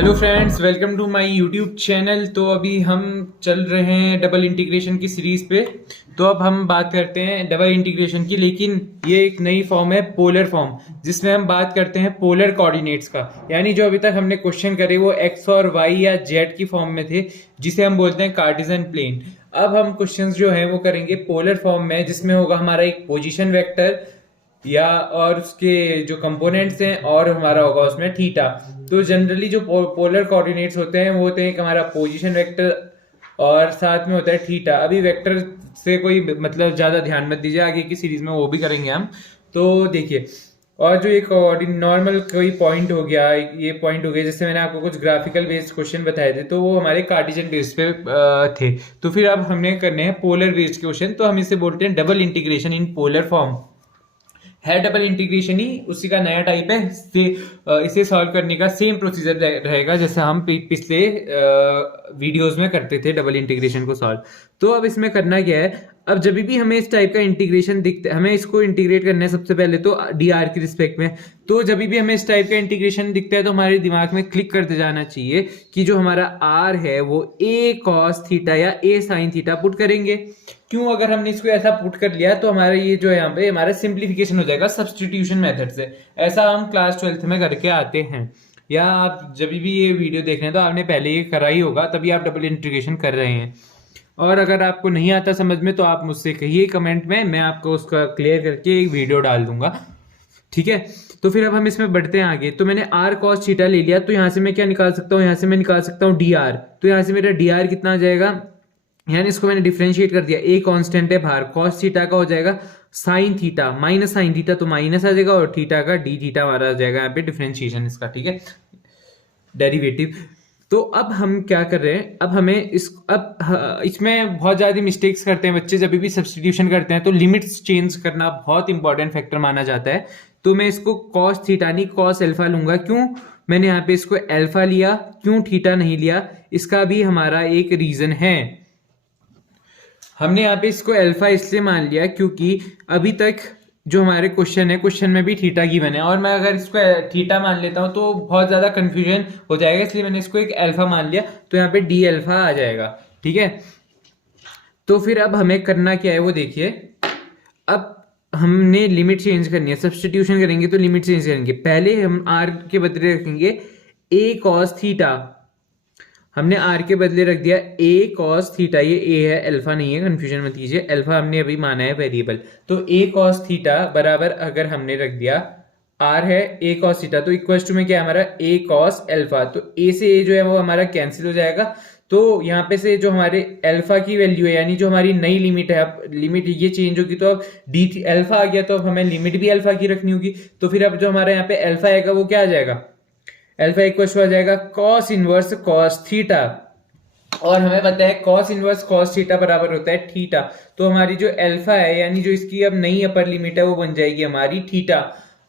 Hello friends, welcome to my YouTube channel. तो अभी हम चल रहे हैं डबल इंटीग्रेशन की सीरीज पे। तो अब हम बात करते हैं डबल इंटीग्रेशन की, लेकिन ये एक नई फॉर्म है, पोलर फॉर्म, जिसमें हम बात करते हैं पोलर कोऑर्डिनेट्स का। यानी जो अभी तक हमने क्वेश्चन करे वो एक्स और वाई या जेड की फॉर्म में थे, जिसे हम बोलते हैं कार्टेशियन प्लेन। अब हम क्वेश्चंस जो हैं वो करेंगे पोलर फॉर्म में, जिसमें होगा हमारा एक पोजीशन वेक्टर या और उसके जो कंपोनेंट्स हैं, और हमारा होगा उसमें थीटा। तो जनरली जो पोलर कोऑर्डिनेट्स होते हैं वो होते हैं एक हमारा पोजीशन वेक्टर और साथ में होता है थीटा। अभी वेक्टर से कोई मतलब ज़्यादा ध्यान मत दीजिए, आगे की सीरीज में वो भी करेंगे हम। तो देखिए, और जो एक नॉर्मल कोई पॉइंट हो गया, ये पॉइंट हो गया, जैसे मैंने आपको कुछ ग्राफिकल बेस्ड क्वेश्चन बताए थे, तो वो हमारे कार्टेशियन बेस्ड पे थे। तो फिर अब हमने करने हैं पोलर बेस्ड क्वेश्चन, तो हम इसे बोलते हैं double integration in polar form. है डबल इंटीग्रेशन ही उसी का नया टाइप है। इसे सॉल्व करने का सेम प्रोसीजर रहेगा जैसे हम पिछले वीडियोस में करते थे डबल इंटीग्रेशन को सॉल्व। तो अब इसमें करना क्या है, अब जब भी हमें इस टाइप का इंटीग्रेशन दिखता है, हमें इसको इंटीग्रेट करना है सबसे पहले तो डी आर के रिस्पेक्ट में। तो जब भी हमें इस टाइप का इंटीग्रेशन दिखता है तो हमारे दिमाग में क्लिक करते जाना चाहिए कि जो हमारा आर है वो ए कॉस थीटा या ए साइन थीटा पुट करेंगे। क्यों? अगर हमने इसको ऐसा पुट कर लिया तो हमारा ये जो है यहाँ पे हमारा सिंप्लीफिकेशन हो जाएगा सब्स्टिट्यूशन मेथड से। ऐसा हम क्लास 12th में करके आते हैं, या आप जब भी ये वीडियो देख रहे हैं तो आपने पहले ये करा ही होगा, तभी आप डबल इंटीग्रेशन कर रहे हैं। और अगर आपको नहीं आता समझ में तो आप मुझसे कहिए कमेंट में, मैं आपको उसका क्लियर करके एक वीडियो डाल दूंगा, ठीक है। तो फिर अब हम इसमें बढ़ते हैं आगे। तो मैंने आर कॉस थीटा ले लिया, तो यहाँ से मैं क्या निकाल सकता हूँ, यहाँ से मैं निकाल सकता हूँ डी आर। तो यहाँ से मेरा डी आर कितना आ जाएगा, यानी इसको मैंने डिफरेंशिएट कर दिया, ए कांस्टेंट है बाहर, कॉस थीटा का हो जाएगा sign theta, minus sine theta तो माइनस आ जाएगा, और थीटा का डी थीटा हमारा आ जाएगा यहाँ पे डिफरेंशिएशन इसका, ठीक है, डेरिवेटिव। तो अब हम क्या कर रहे हैं, अब हमें इसमें बहुत ज्यादा मिस्टेक्स करते हैं बच्चे जब भी सब्स्टिट्यूशन करते हैं। तो लिमिट्स चेंज करना बहुत इंपॉर्टेंट फैक्टर माना जाता है। तो मैं इसको कॉस थीटा नहीं कॉस एल्फा लूंगा। क्यों मैंने यहाँ पे इसको एल्फा लिया, क्यों थीटा नहीं लिया, इसका भी हमारा एक रीजन है। हमने यहाँ पे इसको अल्फा इसलिए मान लिया क्योंकि अभी तक जो हमारे क्वेश्चन है, क्वेश्चन में भी थीटा गिवन है, और मैं अगर इसको थीटा मान लेता हूँ तो बहुत ज्यादा कंफ्यूजन हो जाएगा, इसलिए मैंने इसको एक अल्फा मान लिया। तो यहाँ पे डी अल्फा आ जाएगा, ठीक है। तो फिर अब हमें करना क्या है वो देखिए। अब हमने लिमिट चेंज करनी है, सब्स्टिट्यूशन करेंगे तो लिमिट चेंज करेंगे। पहले हम आर के बदले रखेंगे ए कॉस थीटा, हमने आर के बदले रख दिया ए कॉस थीटा, ये ए है अल्फा नहीं है, कंफ्यूजन मत कीजिए, अल्फा हमने अभी माना है वेरिएबल। तो ए कॉस थीटा बराबर अगर हमने रख दिया आर है ए कॉस थीटा, तो इक्वल टू में क्या है हमारा ए कॉस अल्फा। तो ए से ए जो है वो हमारा कैंसिल हो जाएगा। तो यहाँ पे से जो हमारे अल्फा की वैल्यू है, यानी जो हमारी नई लिमिट है, अब लिमिट ये चेंज होगी तो अब डी अल्फा आ गया, तो अब हमें लिमिट भी अल्फा की रखनी होगी। तो फिर अब जो हमारे यहाँ पे अल्फा आएगा वो क्या आ जाएगा, अल्फा इक्वल टू आ जाएगा कॉस इनवर्स कॉस थीटा, और हमें पता है कॉस इनवर्स कॉस थीटा बराबर होता है थीटा। तो हमारी जो अल्फा है, यानी जो इसकी अब नई अपर लिमिट है, वो बन जाएगी हमारी थीटा।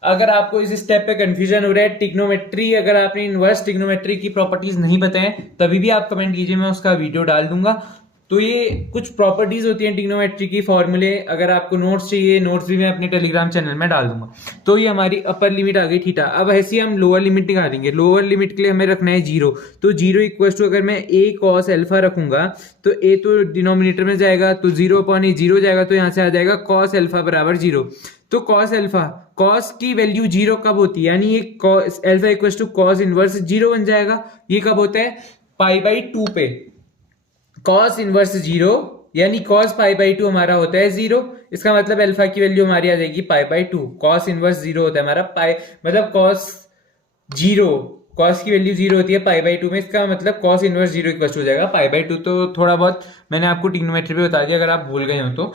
अगर आपको इस स्टेप पे कंफ्यूजन हो रहा है, टिग्नोमेट्री, अगर आपने इनवर्स टिग्नोमेट्री की प्रॉपर्टीज नहीं पता है तभी भी आप कमेंट कीजिए, मैं उसका वीडियो डाल दूंगा। तो ये कुछ प्रॉपर्टीज होती हैं टिग्नोमेट्री की, फॉर्मूले, अगर आपको नोट्स चाहिए, नोट्स भी मैं अपने टेलीग्राम चैनल में डाल दूंगा। तो ये हमारी अपर लिमिट आ गई थीटा। अब ऐसी हम लोअर लिमिट निकाल देंगे। लोअर लिमिट के लिए हमें रखना है जीरो। तो जीरो इक्वल टू अगर मैं ए कॉस अल्फा रखूंगा तो ए तो डिनोमिनेटर में जाएगा, तो जीरो अपॉन ए जीरो जाएगा, तो यहाँ से आ जाएगा कॉस अल्फा बराबर जीरो। तो कॉस अल्फा, कॉस की वैल्यू जीरो कब होती है, यानी ये cos alpha equal to cos inverse zero बन जाएगा। ये कब होता है, पाई बाई टू पे। कॉस इनवर्स जीरो यानी कॉस पाई बाई टू हमारा होता है जीरो। इसका मतलब अल्फा की वैल्यू हमारी आ जाएगी पाई by to. Cos inverse zero होता है हमारा पाई, मतलब कॉस जीरो, कॉस की वैल्यू जीरो होती है पाई बाई टू में, इसका मतलब कॉस इनवर्स जीरो इक्वल हो जाएगा पाई बाई टू। तो थोड़ा बहुत मैंने आपको ट्रिग्नोमेट्री पे बता दिया, अगर आप भूल गए हो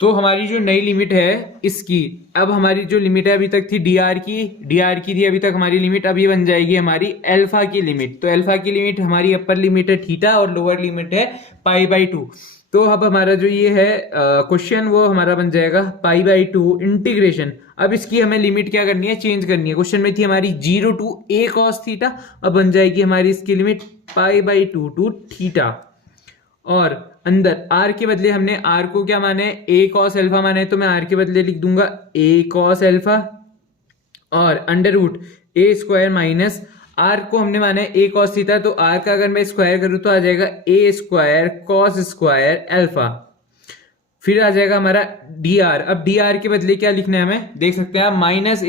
तो हमारी जो नई लिमिट है इसकी, अब हमारी जो लिमिट है अभी तक थी डी आर की थी अभी तक हमारी लिमिट, अब ये बन जाएगी हमारी अल्फा की लिमिट। तो अल्फा की लिमिट हमारी अपर लिमिट है थीटा और लोअर लिमिट है पाई बाई टू। तो अब हमारा जो ये है क्वेश्चन वो हमारा बन जाएगा पाई बाई टू इंटीग्रेशन। अब इसकी हमें लिमिट क्या करनी है, चेंज करनी है। क्वेश्चन में थी हमारी zero to A cos theta, अब बन जाएगी हमारी इसकी limit pi by two to theta. और अंदर आर के बदले हमने आर को क्या माने, ए कॉस अल्फा माने, तो मैं आर के बदले लिख दूंगा ए कॉस अल्फा, और under root A square minus R को हमने माना है ए कॉस थीटा, तो आर का अगर मैं स्क्वायर करूं तो आ जाएगा ए स्क्वायर कॉस स्क्वायर अल्फा। फिर आ जाएगा हमारा डी आर। अब डी आर के बदले क्या लिखना है हमें, देख सकते हैं आप, माइनस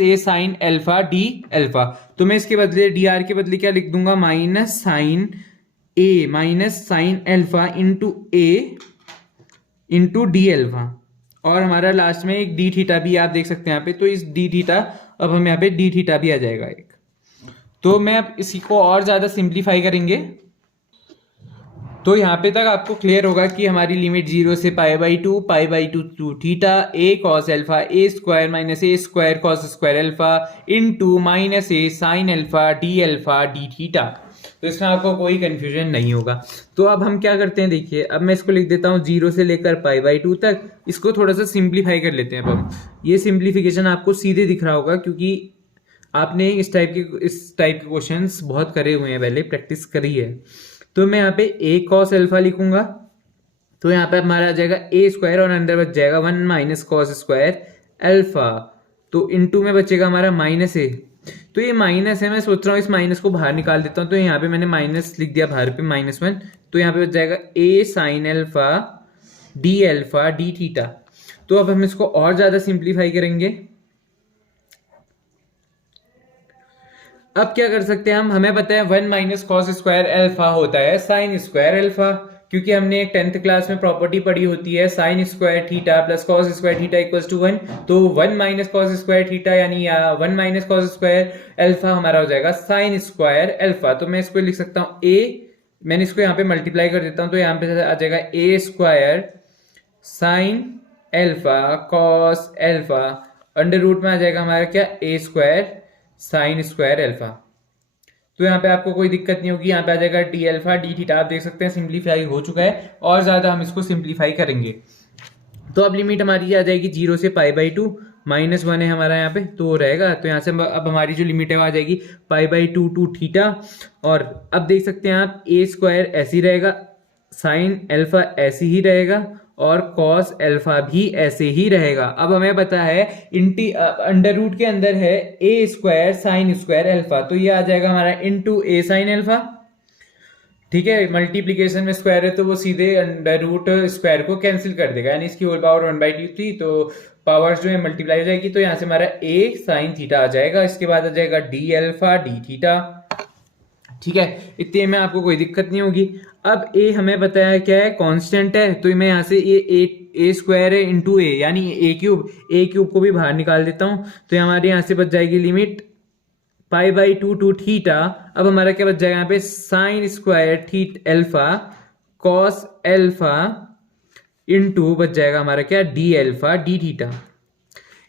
ए साइन अल्फा डी अल्फा। तो मैं इसके बदले डी आर के बदले क्या लिख दूंगा, माइनस साइन अल्फा इंटू ए इंटू डी अल्फा। और हमारा लास्ट में एक डी थीटा भी आप देख सकते हैं यहाँ पे, तो इस डी थीटा, अब हम यहाँ पे डी थीटा भी आ जाएगा एक। तो मैं अब इसी को और ज्यादा सिंप्लीफाई करेंगे तो यहाँ पे तक आपको क्लियर होगा कि हमारी लिमिट 0 से पाई by to theta A cos alpha A square cos square alpha into minus A sine alpha D theta. तो इसमें आपको कोई कंफ्यूजन नहीं होगा। तो अब हम क्या करते हैं, देखिए अब मैं इसको लिख देता हूँ 0 से लेकर पाई बाई टू तक। इसको थोड़ा सा सिंप्लीफाई कर लेते हैं। अब हम ये सिंप्लीफिकेशन आपको सीधे दिख रहा होगा क्योंकि आपने इस टाइप के क्वेश्चंस बहुत करे हुए हैं, पहले प्रैक्टिस करी है। तो मैं यहाँ पे ए कॉस अल्फा लिखूंगा, तो यहाँ पे हमारा आ जाएगा ए स्क्वायर और अंदर बच जाएगा 1 माइनस कॉस स्क्वायर अल्फा। तो इनटू में बचेगा हमारा माइनस ए। तो ये माइनस है, मैं सोच रहा हूँ इस माइनस को बाहर निकाल देता हूँ। तो यहाँ पे मैंने माइनस लिख दिया बाहर पे, -1। तो यहाँ पे बच जाएगा ए साइन अल्फा डी थीटा। तो अब हम इसको और ज्यादा सिंप्लीफाई करेंगे। अब क्या कर सकते हैं हम, हमें पता है 1 माइनस कॉस स्क्वायर अल्फा होता है साइन स्क्वायर अल्फा, क्योंकि हमने एक 10th क्लास में प्रॉपर्टी पढ़ी होती है sine square theta plus cos square theta equals to 1। तो 1 माइनस कॉस स्क्वायर थीटा यानी 1 माइनस कॉस स्क्वायर अल्फा हमारा हो जाएगा साइन स्क्वायर अल्फा। तो मैं इसको लिख सकता हूँ ए, मैंने इसको यहाँ पे मल्टीप्लाई कर देता हूँ, तो यहाँ पे आ जाएगा ए square sine alpha cos alpha, under root में आ जाएगा हमारा क्या, a square sine square alpha. तो यहाँ पे आपको कोई दिक्कत नहीं होगी, यहाँ पे आ जाएगा डी अल्फा डी थीटा। आप देख सकते हैं सिंप्लीफाई हो चुका है, और ज्यादा हम इसको सिंप्लीफाई करेंगे। तो अब लिमिट हमारी आ जाएगी 0 से पाई बाई टू, -1 है हमारा यहाँ पे तो रहेगा। तो यहाँ से अब हमारी जो लिमिट है वो आ जाएगी पाई बाई टू थीटा। और अब देख सकते हैं आप ए स्क्वायर ऐसे ही रहेगा, साइन अल्फा ऐसे ही रहेगा और कॉस अल्फा भी ऐसे ही रहेगा। अब हमें पता है अंडर रूट के अंदर है ए स्क्वायर साइन स्क्वायर अल्फा, तो ये आ जाएगा हमारा इंटू ए साइन अल्फा। ठीक है, मल्टीप्लीकेशन में स्क्वायर है तो वो सीधे अंडर रूट स्क्वायर को कैंसिल कर देगा, यानी इसकी होल पावर 1/2 थी, तो पावर्स जो है मल्टीप्लाई हो जाएगी। तो यहाँ से हमारा ए साइन थीटा आ जाएगा, इसके बाद आ जाएगा डी अल्फा डी थीटा। ठीक है, इतने में आपको कोई दिक्कत नहीं होगी। अब ए हमें बताया क्या है, कांस्टेंट है, तो मैं यहाँ से ए स्क्वायर है इंटू ए यानी ए क्यूब को भी बाहर निकाल देता हूँ। तो हमारे यहाँ से बच जाएगी limit pi by to theta. अब हमारा क्या बच जाएगा यहाँ पे, sign square theta alpha cos alpha into बच जाएगा हमारा क्या, डी अल्फा डी थीटा।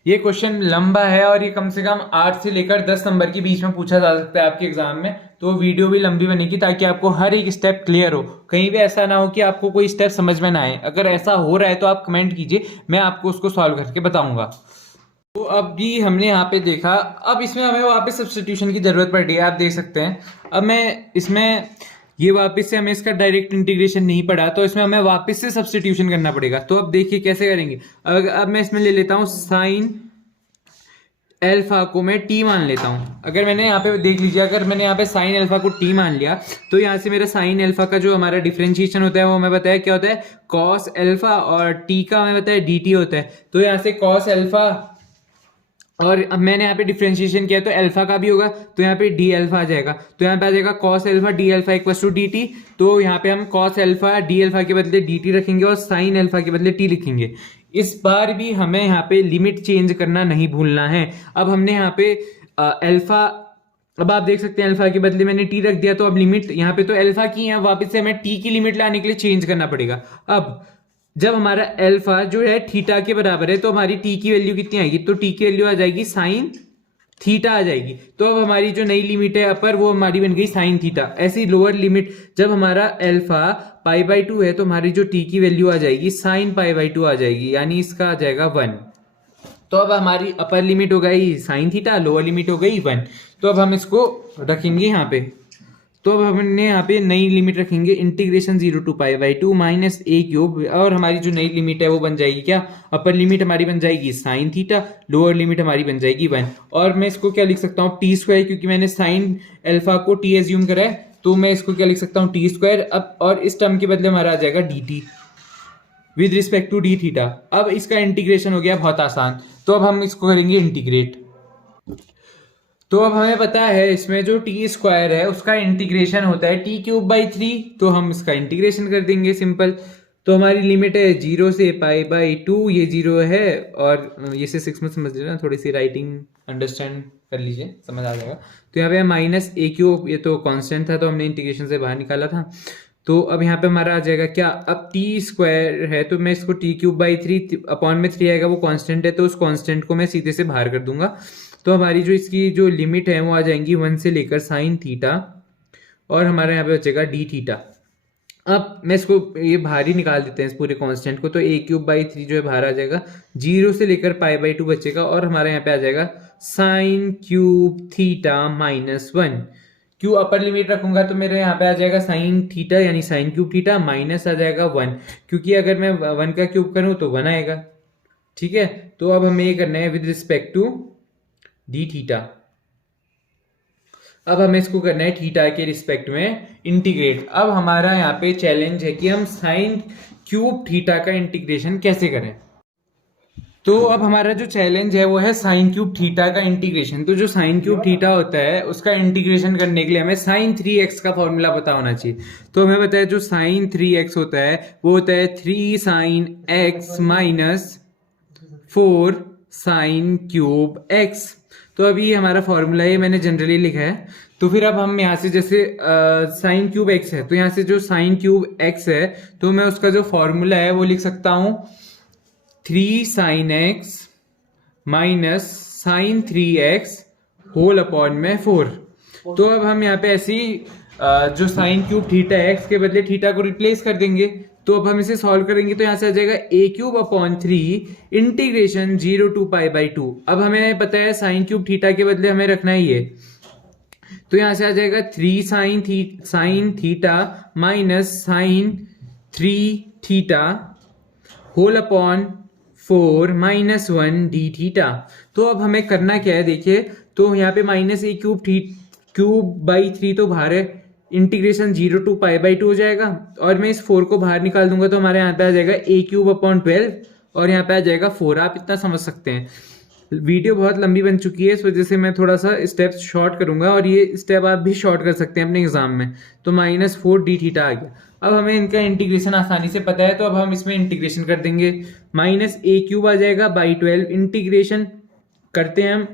ये क्वेश्चन लंबा है और ये कम से कम 8 से लेकर 10 नंबर के बीच में पूछा जा सकता है आपके एग्जाम में, तो वीडियो भी लंबी बनेगी ताकि आपको हर एक स्टेप क्लियर हो। कहीं भी ऐसा ना हो कि आपको कोई स्टेप समझ में ना आए। अगर ऐसा हो रहा है तो आप कमेंट कीजिए, मैं आपको उसको सॉल्व करके बताऊंगा। तो अब भी हमने यहाँ पे देखा, अब इसमें हमें वापस सब्स्टिट्यूशन की जरूरत पड़ रही है, आप देख सकते हैं। अब मैं इसमें ये वापस से हमें इसका डायरेक्ट इंटीग्रेशन नहीं पड़ा, तो इसमें हमें वापस से सब्स्टिट्यूशन करना पड़ेगा। तो अब देखिए कैसे करेंगे। अब मैं इसमें ले लेता हूँ साइन अल्फा को मैं टी मान लेता हूँ। अगर मैंने यहाँ पे देख लीजिए, अगर मैंने यहाँ पे साइन अल्फा को टी मान लिया तो यहाँ से मेरा साइन अल्फा का जो हमारा डिफरेंशिएशन होता है वो हमें बताया क्या होता है, कॉस अल्फा, और टी का हमें बताया डी टी होता है। तो यहाँ से कॉस अल्फा, और अब मैंने यहाँ पे डिफरेंशिएशन किया तो अल्फा का भी होगा, तो यहाँ पे डी अल्फा आ जाएगा। तो यहाँ पे आ जाएगा cos alpha D alpha equals to D T. तो यहाँ पे हम कॉस अल्फा डी अल्फा के बदले डी टी रखेंगे और साइन अल्फा के बदले टी लिखेंगे। इस बार भी हमें यहाँ पे लिमिट चेंज करना नहीं भूलना है। अब हमने यहाँ पे अल्फा, अब आप देख सकते हैं अल्फा के बदले मैंने टी रख दिया, तो अब लिमिट यहाँ पे तो अल्फा की है, वापस से हमें टी की लिमिट लाने के लिए चेंज करना पड़ेगा। अब जब हमारा अल्फा जो है थीटा के बराबर है तो हमारी टी की वैल्यू कितनी आएगी, तो टी की वैल्यू आ जाएगी साइन थीटा आ जाएगी। तो अब हमारी जो नई लिमिट है अपर वो हमारी बन गई साइन थीटा। ऐसी लोअर लिमिट जब हमारा अल्फा पाई बाई टू है तो हमारी जो टी की वैल्यू आ जाएगी साइन पाई बाई टू आ जाएगी, यानी इसका आ जाएगा 1। तो अब हमारी अपर लिमिट हो गई साइन थीटा, लोअर लिमिट हो गई 1। तो अब हम इसको रखेंगे यहाँ पे। तो अब हमने यहाँ पे नई लिमिट रखेंगे, integration 0 to pi by 2 minus A cube, और हमारी जो नई लिमिट है वो बन जाएगी क्या, अपर लिमिट हमारी बन जाएगी साइन थीटा, लोअर लिमिट हमारी बन जाएगी 1। और मैं इसको क्या लिख सकता हूँ, टी स्क्वायर, क्योंकि मैंने साइन अल्फा को टी एज्यूम करा है, तो मैं इसको क्या लिख सकता हूँ, टी स्क्वायर। अब और इस टर्म के बदले हमारा आ जाएगा D T with respect to D theta. अब इसका इंटीग्रेशन हो गया बहुत आसान, तो अब हम इसको करेंगे इंटीग्रेट। तो अब हमें पता है इसमें जो टी स्क्वायर है उसका इंटीग्रेशन होता है टी क्यूब बाई 3, तो हम इसका इंटीग्रेशन कर देंगे सिंपल। तो हमारी लिमिट है 0 से पाई बाई 2, ये 0 है, और ये से 6 में समझ लेना, थोड़ी सी राइटिंग अंडरस्टैंड कर लीजिए, समझ आ जाएगा। तो यहाँ पे माइनस ए क्यूब, ये तो कांस्टेंट था तो हमने इंटीग्रेशन से बाहर निकाला था। तो अब यहाँ पे हमारा आ जाएगा क्या, अब टी स्क्वायर है तो मैं इसको टी क्यूब बाई 3 अपॉन में 3 आएगा, वो कांस्टेंट है तो उस कांस्टेंट को मैं सीधे से बाहर कर दूंगा। तो हमारी जो इसकी जो लिमिट है वो आ जाएंगी 1 से लेकर साइन थीटा, और हमारे यहाँ पे बचेगा डी थीटा। अब मैं इसको ये बाहर ही निकाल देते हैं इस पूरे कांस्टेंट को, तो ए क्यूब बाई 3 जो है बाहर आ जाएगा, 0 से लेकर पाई बाई 2 बचेगा, और हमारे यहाँ पे आ जाएगा साइन क्यूब थीटा माइनस 1। क्यों अपर लिमिट रखूंगा तो मेरे यहाँ पे आ जाएगा साइन थीटा यानी साइन क्यूब थीटा माइनस आ जाएगा 1, क्योंकि अगर मैं 1 का क्यूब करूँ तो 1 आएगा, ठीक है। तो अब हमें ये करना है with respect to D theta. अब हमें इसको करना है थीटा के रिस्पेक्ट में इंटीग्रेट। अब हमारा यहाँ पे चैलेंज है कि हम साइन क्यूब थीटा का इंटीग्रेशन कैसे करें। तो अब हमारा जो चैलेंज है वो है साइन क्यूब थीटा का इंटीग्रेशन। तो जो साइन क्यूब थीटा होता है उसका इंटीग्रेशन करने के लिए हमें साइन 3x का फॉर्मूला पता होना चाहिए। तो हमें पता है जो साइन 3x होता है वो होता है 3 sine x minus 4 sine cube x। तो अभी हमारा फॉर्मूला ये मैंने जनरली लिखा है। तो फिर अब हम यहाँ से जैसे साइन क्यूब x है तो यहाँ से जो साइन क्यूब x है तो मैं उसका जो फॉर्मूला है वो लिख सकता हूँ 3 sine x minus sine 3x whole upon में 4। तो अब हम यहाँ पे ऐसी जो साइन क्यूब थीटा x के बदले थीटा को रिप्लेस कर देंगे। तो अब हम इसे सॉल्व करेंगे तो यहाँ से आ जाएगा a cube upon 3 integration 0 to pi by 2। अब हमें पता है साइन क्यूब थीटा के बदले हमें रखना है ये, तो यहाँ से आ जाएगा 3 sine theta minus sine 3 theta whole upon 4 minus 1 D theta. तो अब हमें करना क्या है देखिए, तो यहाँ पे माइनस ए क्यूब बाई 3 तो बाहर है, इंटीग्रेशन 0 टू पाई बाई 2 हो जाएगा, और मैं इस 4 को बाहर निकाल दूंगा तो हमारे यहाँ पे आ जाएगा ए क्यूब अपॉन 12 और यहाँ पे आ जाएगा 4। आप इतना समझ सकते हैं। वीडियो बहुत लंबी बन चुकी है इस वजह से मैं थोड़ा सा स्टेप्स शॉर्ट करूंगा, और ये स्टेप आप भी शॉर्ट कर सकते हैं अपने एग्जाम में। तो माइनस 4 डी थीटा आ गया। अब हमें इनका इंटीग्रेशन आसानी से पता है तो अब हम इसमें इंटीग्रेशन कर देंगे। माइनस ए क्यूब आ जाएगा बाई 12, इंटीग्रेशन करते हैं हम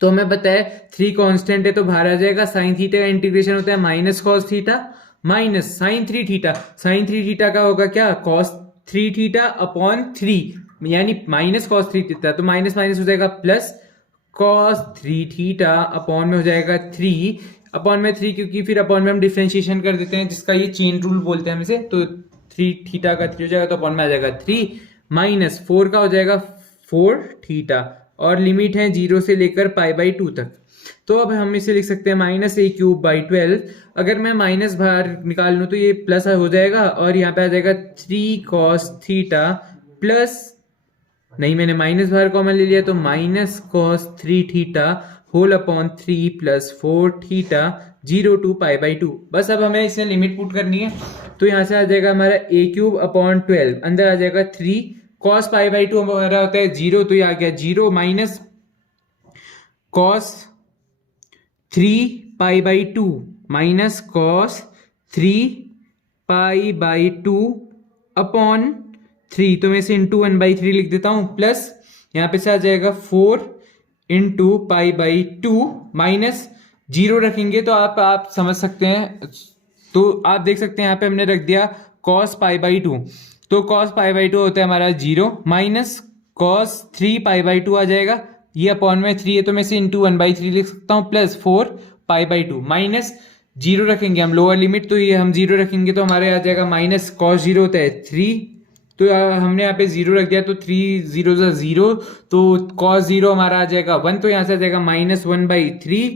तो हमें पता है 3 कांस्टेंट है तो बाहर आ जाएगा। साइन थीटा का इंटीग्रेशन होता है minus cos theta minus sine 3 theta. Sine 3 theta का होगा क्या, कॉस 3 थीटा अपॉन 3 यानी माइनस कॉस 3 थीटा, तो माइनस माइनस हो जाएगा प्लस कॉस 3 थीटा अपॉन में हो जाएगा 3 अपॉन में 3, क्योंकि फिर अपॉन में हम डिफरेंशिएशन कर देते हैं जिसका ये चेन रूल बोलते हैं हम इसे। तो 3 थीटा का 3 हो जाएगा तो अपॉन में आ जाएगा 3 माइनस 4 का हो जाएगा 4 थीटा, और लिमिट है 0 से लेकर पाई बाई 2 तक। तो अब हम इसे लिख सकते हैं माइनस ए क्यूब बाई 12। अगर मैं माइनस बाहर निकाल लूँ तो ये प्लस हो जाएगा और यहाँ पे आ जाएगा 3 कॉस थीटा प्लस, नहीं मैंने माइनस बाहर कॉमन ले लिया तो minus cos 3 theta whole upon 3 plus 4 theta 0 to pi by 2। बस अब हमें इसमें लिमिट पुट करनी है। तो यहाँ से आ जाएगा हमारा ए क्यूब अपॉन 12, अंदर आ जाएगा 3 कॉस पाई बाई 2 हमारा होता है 0, तो ये आ गया 0 minus cos 3 pi by 2 minus cos 3 pi by 2 upon 3, तो मैं इसे इंटू 1/3 लिख देता हूं, प्लस यहाँ पे से आ जाएगा 4 इंटू पाई बाई 2 माइनस 0 रखेंगे तो आप समझ सकते हैं। तो आप देख सकते हैं यहाँ पे हमने रख दिया कॉस पाई बाई 2, तो कॉस पाई बाई 2 होता है हमारा 0 माइनस कॉस 3 पाई बाई 2 आ जाएगा, ये अपॉन में 3 है तो मैं इसे इंटू 1/3 लिख सकता हूँ, प्लस 4 पाई बाई 2 माइनस 0 रखेंगे हम लोअर लिमिट, तो ये हम 0 रखेंगे तो हमारे आ जाएगा माइनस कॉस 0 होता है 3, तो हमने यहाँ पे 0 रख दिया तो 3 0 0, तो कॉस 0 हमारा आ जाएगा 1, तो यहाँ से आ जाएगा माइनस 1/3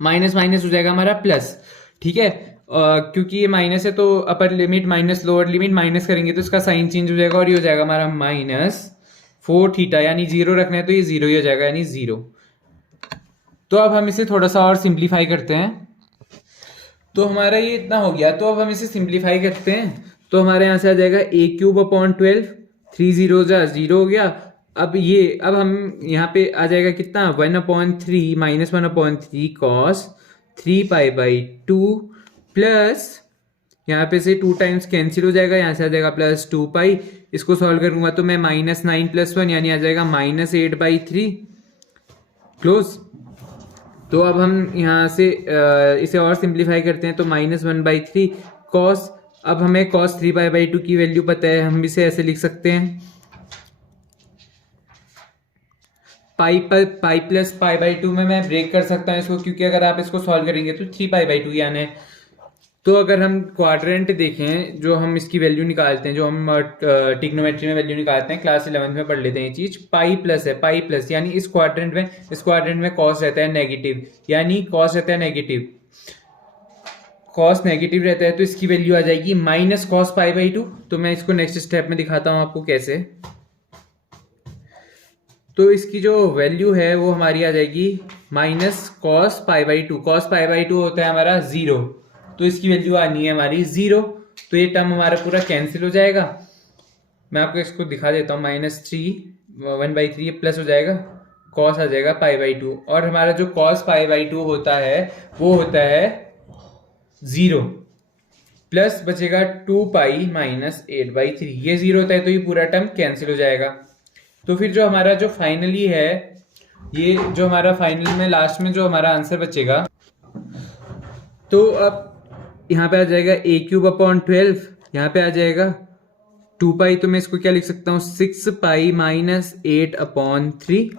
माइनस माइनस हो जाएगा हमारा प्लस, ठीक है। क्योंकि ये माइनस है तो upper limit minus lower limit minus करेंगे तो इसका साइन चेंज हो जाएगा और ये हो जाएगा हमारा -4 थीटा, यानी 0 रखना है तो ये 0 ही हो जाएगा, यानी 0। तो अब हम इसे थोड़ा सा और सिंप्लीफाई करते हैं। तो हमारा ये इतना हो गया, तो अब हम इसे सिंप्लीफाई करते हैं। तो हमारे यहाँ से आ जाएगा a³ 3 0 हो गया। अब हम यहाँ पे आ जाएगा कितना, 1/3 -1/3 cos 3π/2 प्लस यहाँ पे से 2 टाइम्स कैंसिल हो जाएगा, यहाँ से आ जाएगा +2π। इसको सॉल्व करूंगा तो मैं -9 + 1 यानी आ जाएगा -8/3 क्लोज। तो अब हम यहाँ से इसे और सिंप्लीफाई करते हैं तो -1/3 cos, अब हमें cos 3π/2 की वैल्यू पता है, हम इसे ऐसे लिख सकते हैं पाई प्लस π/2 में मैं ब्रेक कर सकता हूँ इसको, क्योंकि अगर आप इसको सॉल्व करेंगे तो 3π/2 यानी है। तो अगर हम क्वाड्रेंट देखें, जो हम इसकी वैल्यू निकालते हैं, जो हम ट्रिग्नोमेट्री में वैल्यू निकालते हैं, क्लास 11th में पढ़ लेते हैं ये चीज, पाई प्लस है, पाई प्लस यानी इस क्वाड्रेंट में कॉस रहता है नेगेटिव, यानी कॉस रहता है नेगेटिव, कॉस नेगेटिव रहता है तो इसकी वैल्यू आ जाएगी -cos π/2। तो मैं इसको नेक्स्ट स्टेप में दिखाता हूं आपको कैसे। तो इसकी जो वैल्यू है वो हमारी आ जाएगी -cos π/2, cos π/2 होता है हमारा 0, तो इसकी वैल्यू आनी है हमारी 0। तो ये टर्म हमारा पूरा कैंसिल हो जाएगा। मैं आपको इसको दिखा देता हूँ, -3 1/3 प्लस हो जाएगा, cos आ जाएगा π/2, और हमारा जो cos π/2 होता है वो होता है 0, प्लस बचेगा 2π -8/3, ये 0 होता है तो ये पूरा टर्म कैंसिल हो जाएगा। तो फिर जो हमारा जो फाइनली है, ये जो हमारा फाइनल में लास्ट में जो हमारा आंसर बचेगा, तो अब यहाँ पे आ जाएगा a³/12, यहाँ पे आ जाएगा 2π, तो मैं इसको क्या लिख सकता हूँ 6π -8/3।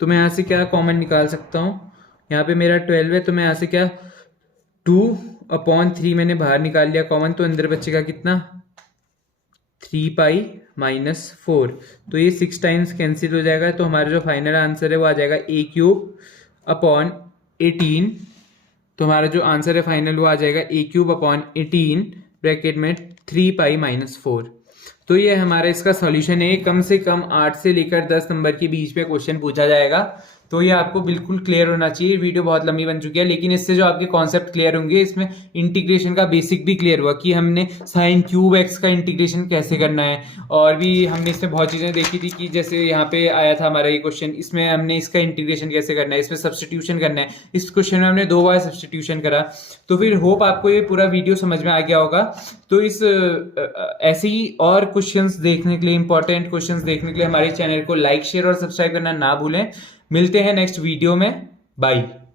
तो मैं यहाँ से क्या कॉमन निकाल सकता हूँ, यहाँ पे मेरा 12 है तो मैं यहाँ से क्या 2/3 मैंने बाहर निकाल लिया कॉमन, तो अंदर बचेगा कितना 3π -4। तो ये 6 टाइम्स कैंसिल हो जाएगा, तो हमारा जो फाइनल आंसर है वो आ जाएगा a³/18। तो हमारा जो आंसर है फाइनल वो आ जाएगा a³/18 ब्रैकेट में 3π -4। तो ये हमारा इसका सॉल्यूशन है। कम से कम 8 से लेकर 10 नंबर के बीच में क्वेश्चन पूछा जाएगा, तो ये आपको बिल्कुल क्लियर होना चाहिए। वीडियो बहुत लंबी बन चुकी है, लेकिन इससे जो आपके कॉन्सेप्ट क्लियर होंगे, इसमें इंटीग्रेशन का बेसिक भी क्लियर हुआ कि हमने sin³ का इंटीग्रेशन कैसे करना है, और भी हमने इसमें बहुत चीज़ें देखी थी कि जैसे यहाँ पे आया था हमारा ये क्वेश्चन, इसमें हमने इसका इंटीग्रेशन कैसे करना है, इसमें सब्सटीट्यूशन करना है। इस क्वेश्चन में हमने 2 बार सब्सटीट्यूशन करा। तो फिर होप आपको ये पूरा वीडियो समझ में आ गया होगा। तो इस ऐसे ही और क्वेश्चंस देखने के लिए, इंपॉर्टेंट क्वेश्चंस देखने के लिए हमारे चैनल को लाइक शेयर और सब्सक्राइब करना ना भूलें। मिलते हैं नेक्स्ट वीडियो में, बाय।